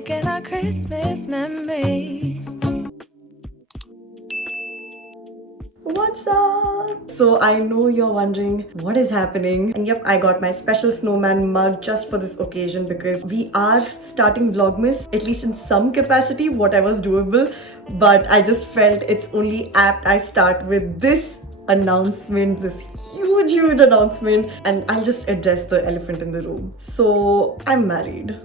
making our Christmas memories. What's up? So I know you're wondering what is happening, and yep, I got my special snowman mug just for this occasion because we are starting Vlogmas, at least in some capacity, whatever's doable. But I just felt it's only apt I start with this announcement, this huge announcement, and I'll just address the elephant in the room. So I'm married.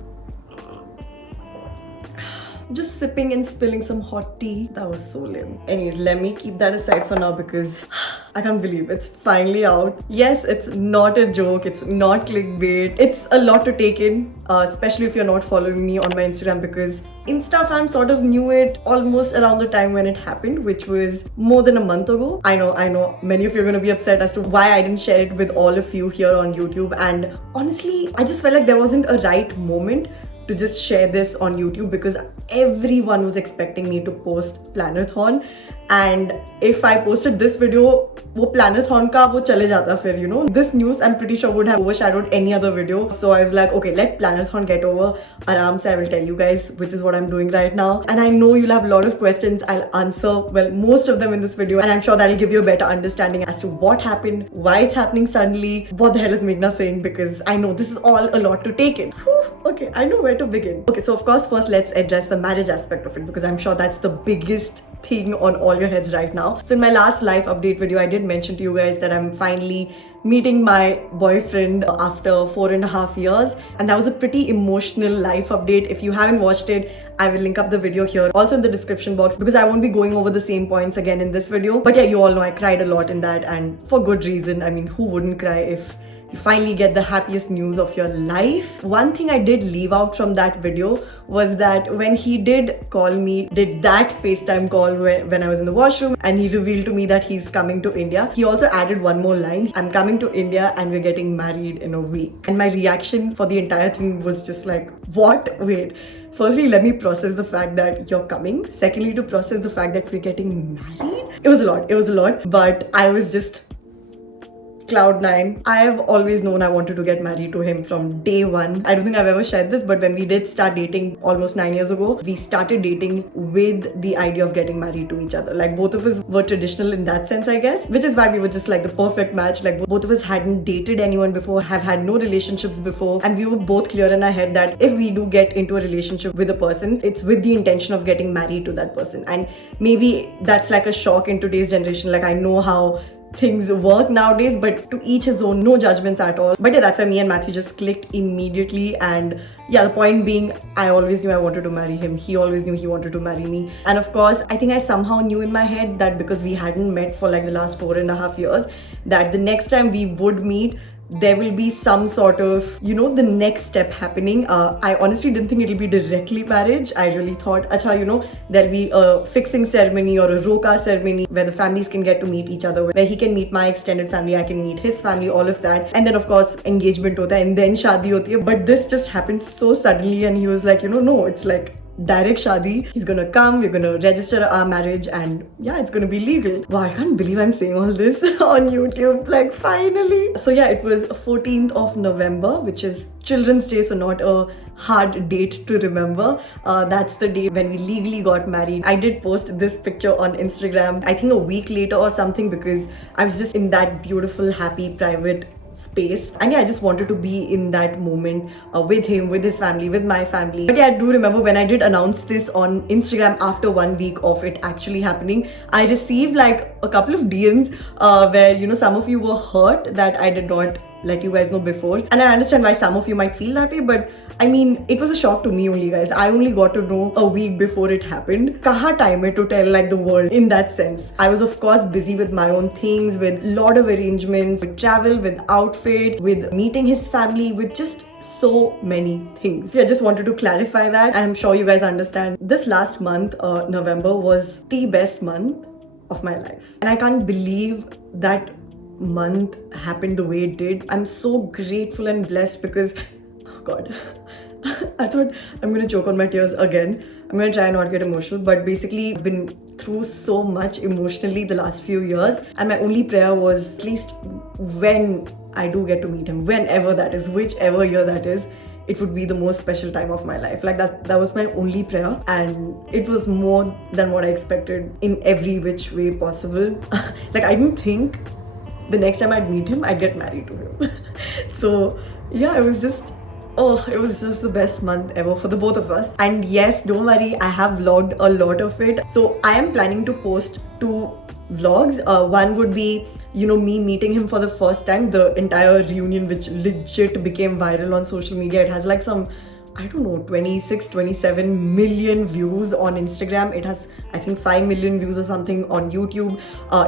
Just sipping and spilling some hot tea. That was so lame. Anyways, let me keep that aside for now because I can't believe it's finally out. Yes, it's not a joke. It's not clickbait. It's a lot to take in, especially if you're not following me on my Instagram, because Insta fam sort of knew it almost around the time when it happened, which was more than a month ago. I know many of you are going to be upset as to why I didn't share it with all of you here on YouTube. And honestly, I just felt like there wasn't a right moment to just share this on YouTube because everyone was expecting me to post Planathon, and if I posted this video, वो Planathon का वो चले जाता फिर, you know. This news I'm pretty sure would have overshadowed any other video. So I was like, okay, let Planathon get over. Aram se I will tell you guys, which is what I'm doing right now. And I know you'll have a lot of questions. I'll answer, well, most of them in this video. And I'm sure that'll give you a better understanding as to what happened, why it's happening suddenly, what the hell is Meghna saying, because I know this is all a lot to take in. Whew, okay, I know where to begin. Okay, so of course, first let's address the marriage aspect of it because I'm sure that's the biggest thing on all your heads right now. So in my last life update video, I did mention to you guys that I'm finally meeting my boyfriend after 4.5 years, and that was a pretty emotional life update. If you haven't watched it, I will link up the video here, also in the description box, because I won't be going over the same points again in this video. But yeah, you all know I cried a lot in that, and for good reason. I mean, who wouldn't cry if you finally get the happiest news of your life? One thing I did leave out from that video was that when he did call me, did that FaceTime call when I was in the washroom, and he revealed to me that he's coming to India, he also added one more line: I'm coming to India and we're getting married in a week. And my reaction for the entire thing was just like, what? Wait. Firstly, let me process the fact that you're coming. Secondly, to process the fact that we're getting married. It was a lot. But I was just cloud nine. I've always known I wanted to get married to him from day one. I don't think I've ever shared this, but when we did start dating almost 9 years ago, we started dating with the idea of getting married to each other. Like, both of us were traditional in that sense, I guess, which is why we were just like the perfect match. Like, both of us hadn't dated anyone before, have had no relationships before, and we were both clear in our head that if we do get into a relationship with a person, it's with the intention of getting married to that person. And maybe that's like a shock in today's generation. Like, I know how things work nowadays, but to each his own, no judgments at all. But yeah, that's why me and Matthew just clicked immediately. And yeah, the point being, I always knew I wanted to marry him. He always knew he wanted to marry me. And of course, I think I somehow knew in my head that because we hadn't met for like the last 4.5 years, that the next time we would meet, there will be some sort of, you know, the next step happening. I honestly didn't think it'll be directly marriage. I really thought, acha, you know, there'll be a fixing ceremony or a roka ceremony where the families can get to meet each other, where he can meet my extended family, I can meet his family, all of that. And then of course, engagement hota hai, and then shadi hoti hai. But this just happened so suddenly, and he was like, you know, no, it's like direct shadi. He's gonna come, we're gonna register our marriage, and yeah, it's gonna be legal. Wow, I can't believe I'm saying all this on YouTube, like, finally. So yeah, it was 14th of November, which is Children's Day, so not a hard date to remember. That's the day when we legally got married. I did post this picture on Instagram, I think a week later or something, because I was just in that beautiful, happy, private space, and yeah, I just wanted to be in that moment with him, with his family, with my family. But yeah, I do remember when I did announce this on Instagram after 1 week of it actually happening, I received like a couple of DMs where, you know, some of you were hurt that I did not let you guys know before, and I understand why some of you might feel that way, but I mean, it was a shock to me only, guys. I only got to know a week before it happened. Kaha time hai to tell like the world in that sense. I was of course busy with my own things, with lot of arrangements, with travel, with outfit, with meeting his family, with just so many things. So I just wanted to clarify that, and I'm sure you guys understand. This last month, November, was the best month of my life, and I can't believe that month happened the way it did. I'm so grateful and blessed because, oh God, I thought I'm gonna choke on my tears again. I'm gonna try and not get emotional, but basically I've been through so much emotionally the last few years, and my only prayer was, at least when I do get to meet him, whenever that is, whichever year that is, it would be the most special time of my life. Like that was my only prayer, and it was more than what I expected in every which way possible. Like I didn't think the next time I'd meet him, I'd get married to him. So yeah, it was just the best month ever for the both of us. And yes, don't worry, I have vlogged a lot of it. So I am planning to post 2 vlogs. One would be, you know, me meeting him for the first time, the entire reunion, which legit became viral on social media. It has like some, I don't know, 27 million views on Instagram. It has, I think, 5 million views or something on YouTube.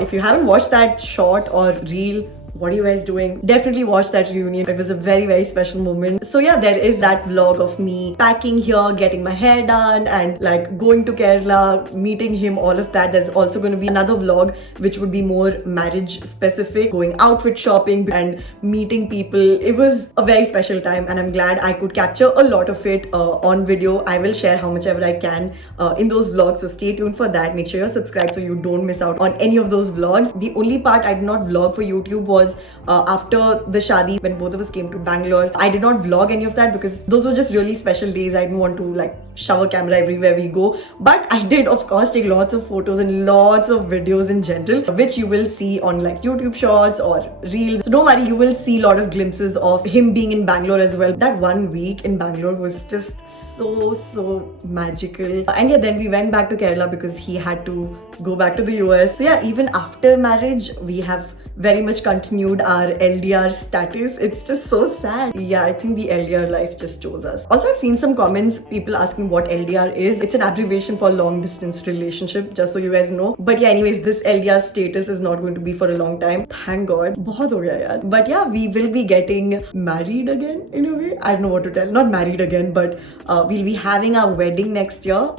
If you haven't watched that short or reel, what are you guys doing? Definitely watch that reunion. It was a very, very special moment. So yeah, there is that vlog of me packing here, getting my hair done, and like going to Kerala, meeting him, all of that. There's also going to be another vlog which would be more marriage specific, going outfit shopping and meeting people. It was a very special time, and I'm glad I could capture a lot of it on video. I will share how much ever I can in those vlogs, so stay tuned for that. Make sure you're subscribed so you don't miss out on any of those vlogs. The only part I did not vlog for YouTube was after the shadi, when both of us came to Bangalore. I did not vlog any of that because those were just really special days. I didn't want to like shove a camera everywhere we go, but I did of course take lots of photos and lots of videos in general, which you will see on like YouTube shorts or reels. So don't worry, you will see a lot of glimpses of him being in Bangalore as well. That 1 week in Bangalore was just so magical. And yeah, then we went back to Kerala because he had to go back to the US. So yeah, even after marriage, we have very much continued our LDR status. It's just so sad. Yeah, I think the LDR life just chose us. Also, I've seen some comments, people asking what LDR is. It's an abbreviation for long distance relationship, just so you guys know. But yeah, anyways, this LDR status is not going to be for a long time. Thank God. Bahut ho gaya yaar. But yeah, we will be getting married again in a way. I don't know what to tell. Not married again, but we'll be having our wedding next year.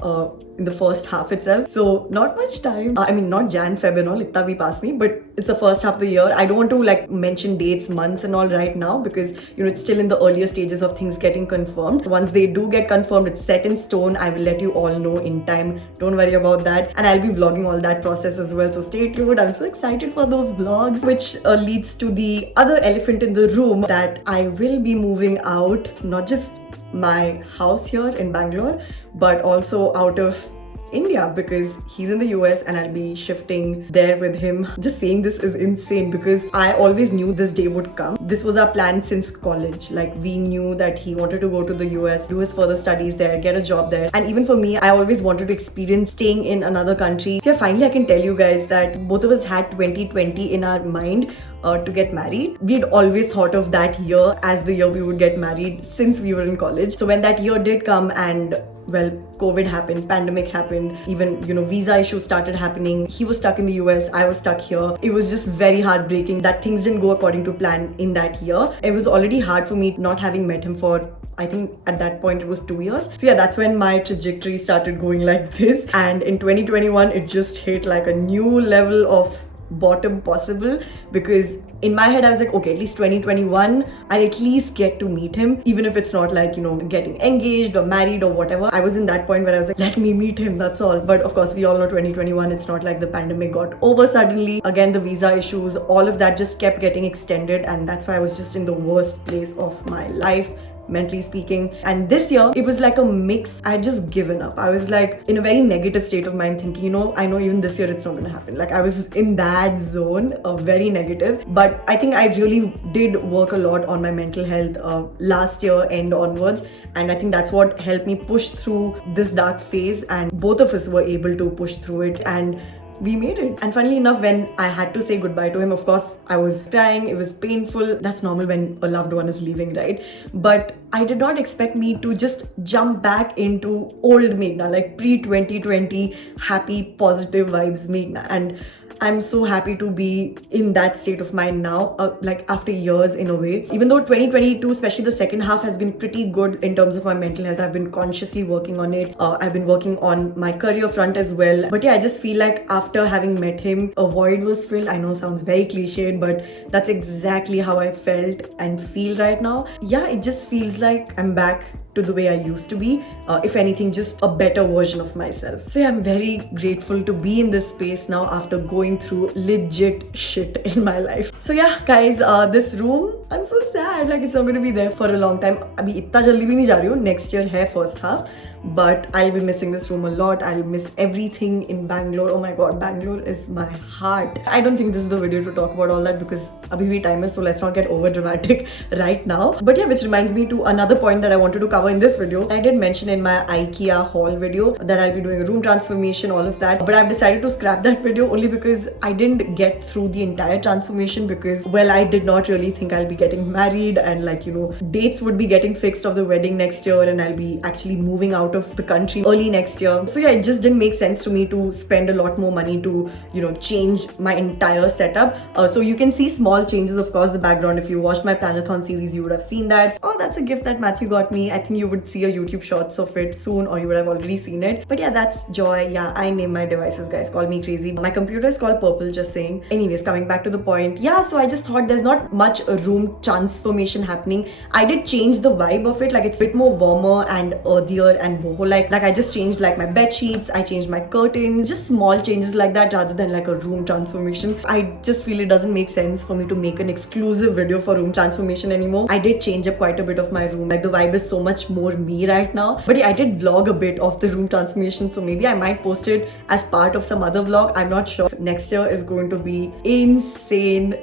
In the first half itself. So not much time. I mean, not Jan, Feb and all, itna bhi pass nahi, but it's the first half of the year. I don't want to like mention dates, months and all right now because, you know, it's still in the earlier stages of things getting confirmed. Once they do get confirmed, it's set in stone. I will let you all know in time. Don't worry about that. And I'll be vlogging all that process as well. So stay tuned. I'm so excited for those vlogs, which leads to the other elephant in the room, that I will be moving out, not just my house here in Bangalore, but also out of India, because he's in the US and I'll be shifting there with him. Just saying this is insane because I always knew this day would come. This was our plan since college. Like, we knew that he wanted to go to the US, do his further studies there, get a job there. And even for me, I always wanted to experience staying in another country. So yeah, finally I can tell you guys that both of us had 2020 in our mind to get married. We'd always thought of that year as the year we would get married since we were in college. So when that year did come and, well, COVID happened, pandemic happened, even, you know, visa issues started happening. He was stuck in the US, I was stuck here. It was just very heartbreaking that things didn't go according to plan in that year. It was already hard for me not having met him for, I think at that point it was 2 years. So yeah, that's when my trajectory started going like this. And in 2021, it just hit like a new level of bottom possible, because in my head I was like, okay, at least 2021 I'll at least get to meet him, even if it's not like, you know, getting engaged or married or whatever. I was in that point where I was like, let me meet him, that's all. But of course, we all know 2021, it's not like the pandemic got over suddenly. Again, the visa issues, all of that just kept getting extended, and that's why I was just in the worst place of my life, mentally speaking. And this year, it was like a mix. I had just given up. I was like in a very negative state of mind, thinking, you know, I know even this year it's not gonna happen. Like, I was in that zone, very negative. But I think I really did work a lot on my mental health last year end onwards, and I think that's what helped me push through this dark phase, and both of us were able to push through it, and we made it. And funnily enough, when I had to say goodbye to him, of course, I was crying. It was painful. That's normal when a loved one is leaving, right? But I did not expect me to just jump back into old Meghna, like pre-2020, happy, positive vibes Meghna. And I'm so happy to be in that state of mind now, like after years in a way. Even though 2022, especially the second half, has been pretty good in terms of my mental health. I've been consciously working on it. I've been working on my career front as well. But yeah, I just feel like after having met him, a void was filled. I know it sounds very cliched, but that's exactly how I felt and feel right now. Yeah, it just feels like I'm back to the way I used to be. If anything, just a better version of myself. So yeah, I'm very grateful to be in this space now after going through legit shit in my life. So yeah, guys, this room I'm so sad. Like it's not going to be there for a long time. अभी इतना जल्दी भी नहीं जा रही हूँ. Next year है first half. But I'll be missing this room a lot. I'll miss everything in Bangalore. Oh my god, Bangalore is my heart. I don't think this is the video to talk about all that because abhi bhi time is, so let's not get over dramatic right now. But yeah, which reminds me to another point that I wanted to cover in this video. I did mention in my IKEA haul video that I'll be doing a room transformation, all of that. But I've decided to scrap that video only because I didn't get through the entire transformation because, well, I did not really think I'll be getting married and like, you know, dates would be getting fixed of the wedding next year and I'll be actually moving out of the country early next year. So yeah, it just didn't make sense to me to spend a lot more money to, you know, change my entire setup. So you can see small changes, of course, the background. If you watched my Planathon series, you would have seen that. Oh, that's a gift that Matthew got me. I think you would see a YouTube shorts of it soon or you would have already seen it. But yeah, that's joy. Yeah, I name my devices, guys. Call me crazy. My computer is called Purple, just saying. Anyways, coming back to the point. Yeah, so I just thought there's not much room transformation happening. I did change the vibe of it. Like it's a bit more warmer and earthier and boho like I just changed like my bed sheets, I changed my curtains, just small changes like that rather than like a room transformation. I just feel it doesn't make sense for me to make an exclusive video for room transformation anymore. I did change up quite a bit of my room, like the vibe is so much more me right now. But yeah, I did vlog a bit of the room transformation, so maybe I might post it as part of some other vlog. I'm not sure. Next year is going to be insane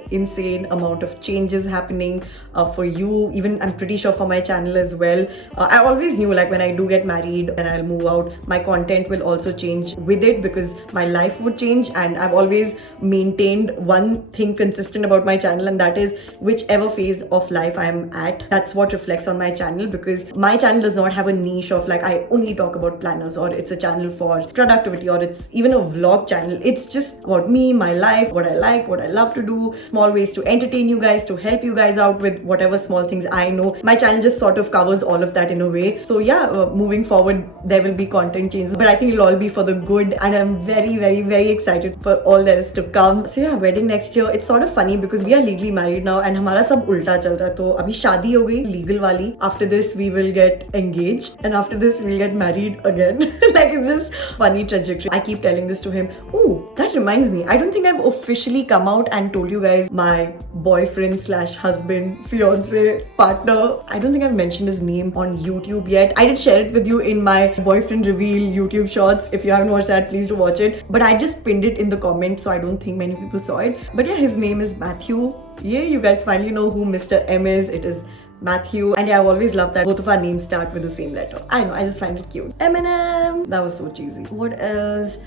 amount of changes happening for you, even I'm pretty sure for my channel as well. I always knew like when I do get married and I'll move out, my content will also change with it because my life would change, and I've always maintained one thing consistent about my channel, and that is whichever phase of life I'm at, that's what reflects on my channel, because my channel does not have a niche of like I only talk about planners or it's a channel for productivity or it's even a vlog channel. It's just about me, my life, what I like, what I love to do, small ways to entertain you guys, to help you guys out with whatever small things I know. My channel just sort of covers all of that in a way. So yeah, moving forward there will be content changes, but I think it'll all be for the good, and I'm very excited for all there is to come. So yeah, wedding next year. It's sort of funny because we are legally married now and हमारा सब उल्टा चल रहा है. तो अभी शादी हो गई legal वाली. After this we will get engaged and after this we'll get married again. Like it's just funny trajectory. I keep telling this to him. Oh, that reminds me. I don't think I've officially come out and told you guys my boyfriend slash husband, fiance, partner. I don't think I've mentioned his name on YouTube yet. I did share it with you in my boyfriend reveal YouTube shorts. If you haven't watched that, please do watch it. But I just pinned it in the comments, so I don't think many people saw it. But yeah, his name is Matthew. Yeah, you guys finally know who Mr. M is. It is Matthew. And yeah, I've always loved that both of our names start with the same letter. I know, I just find it cute. Eminem. That was so cheesy. What else?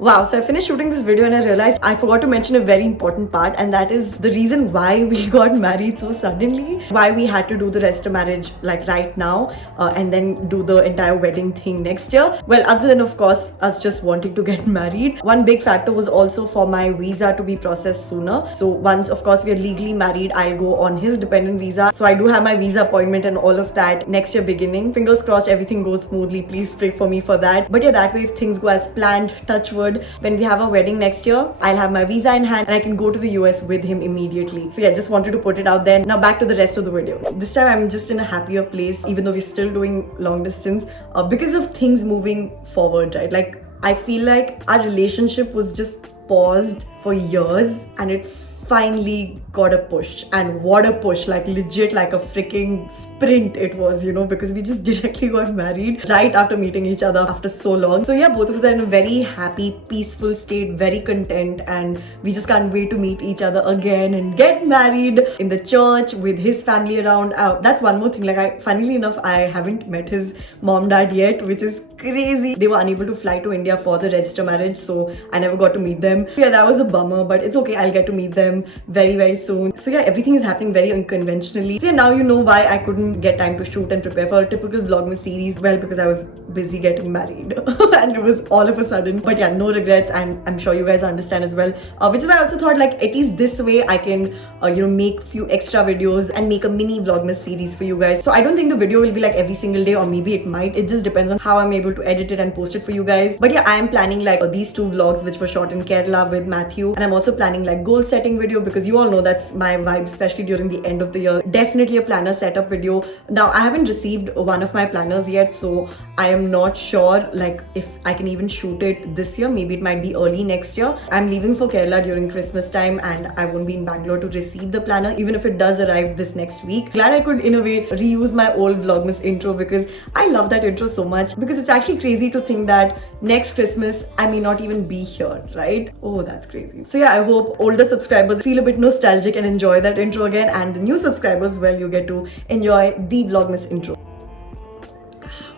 Wow, so I finished shooting this video and I realized I forgot to mention a very important part, and that is the reason why we got married so suddenly, why we had to do the register marriage like right now and then do the entire wedding thing next year. Well, other than of course us just wanting to get married, one big factor was also for my visa to be processed sooner. So once of course we are legally married, I'll go on his dependent visa. So I do have my visa appointment and all of that next year beginning. Fingers crossed everything goes smoothly. Please pray for me for that. But yeah, that way if things go as planned, touch wood, when we have our wedding next year, I'll have my visa in hand and I can go to the US with him immediately. So yeah, just wanted to put it out there. Now back to the rest of the video. This time I'm just in a happier place, even though we're still doing long distance because of things moving forward, right? Like I feel like our relationship was just paused for years and it finally got a push, and what a push, like legit like a freaking sprint it was, you know, because we just directly got married right after meeting each other after so long. So yeah, both of us are in a very happy, peaceful state, very content, and we just can't wait to meet each other again and get married in the church with his family around. That's one more thing, like funnily enough, I haven't met his mom dad yet, which is crazy. They were unable to fly to India for the register marriage, so I never got to meet them. So yeah, that was a bummer, but it's okay, I'll get to meet them very soon. So yeah, everything is happening very unconventionally. So yeah, now you know why I couldn't get time to shoot and prepare for a typical Vlogmas series. Well, because I was busy getting married and it was all of a sudden. But yeah, no regrets, and I'm sure you guys understand as well, which is why I also thought like at least this way I can you know, make few extra videos and make a mini Vlogmas series for you guys. So I don't think the video will be like every single day, or maybe it might. It just depends on how I'm able to edit it and post it for you guys. But yeah, I am planning like these two vlogs which were shot in Kerala with Matthew, and I'm also planning like goal setting video because you all know that's my vibe, especially during the end of the year. Definitely a planner setup video. Now I haven't received one of my planners yet, so I am not sure like if I can even shoot it this year. Maybe it might be early next year. I'm leaving for Kerala during Christmas time and I won't be in Bangalore to receive the planner, even if it does arrive this next week. Glad I could, in a way, reuse my old Vlogmas intro because I love that intro so much. Because it's actually crazy to think that next Christmas I may not even be here, right? Oh, that's crazy. So yeah, I hope older subscribers feel a bit nostalgic and enjoy that intro again, and the new subscribers, well, you get to enjoy the Vlogmas intro.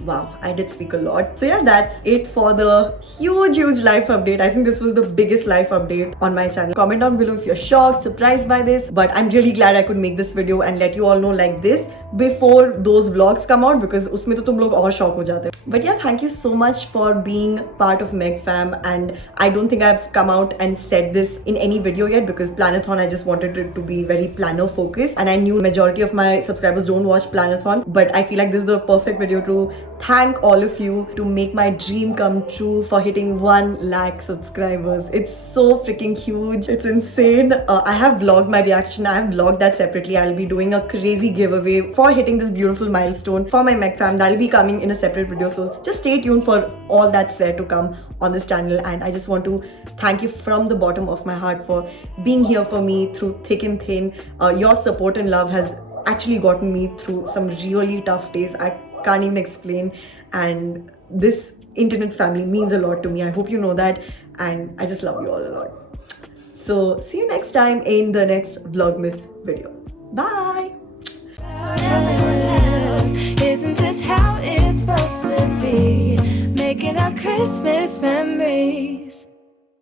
Wow, I did speak a lot. So yeah, that's it for the huge life update. I think this was the biggest life update on my channel. Comment down below if you're shocked, surprised by this. But I'm really glad I could make this video and let you all know like this before those vlogs come out, because उसमें तो तुम लोग और shock हो जाते. But yeah, thank you so much for being part of Meg Fam. And I don't think I've come out and said this in any video yet, because Planathon, I just wanted it to be very planner focused. And I knew majority of my subscribers don't watch Planathon. But I feel like this is the perfect video to thank all of you, to make my dream come true, for hitting 1 lakh subscribers. It's so freaking huge. It's insane. I have vlogged my reaction. I have vlogged that separately. I'll be doing a crazy giveaway for hitting this beautiful milestone for my Meg Fam. That'll be coming in a separate video. So just stay tuned for all that's there to come on this channel. And I just want to thank you from the bottom of my heart for being here for me through thick and thin. Your support and love has actually gotten me through some really tough days. I can't even explain, and this internet family means a lot to me. I hope you know that, and I just love you all a lot. So see you next time in the next Vlogmas video. Bye. Isn't this how it's supposed to be? Making our Christmas memories.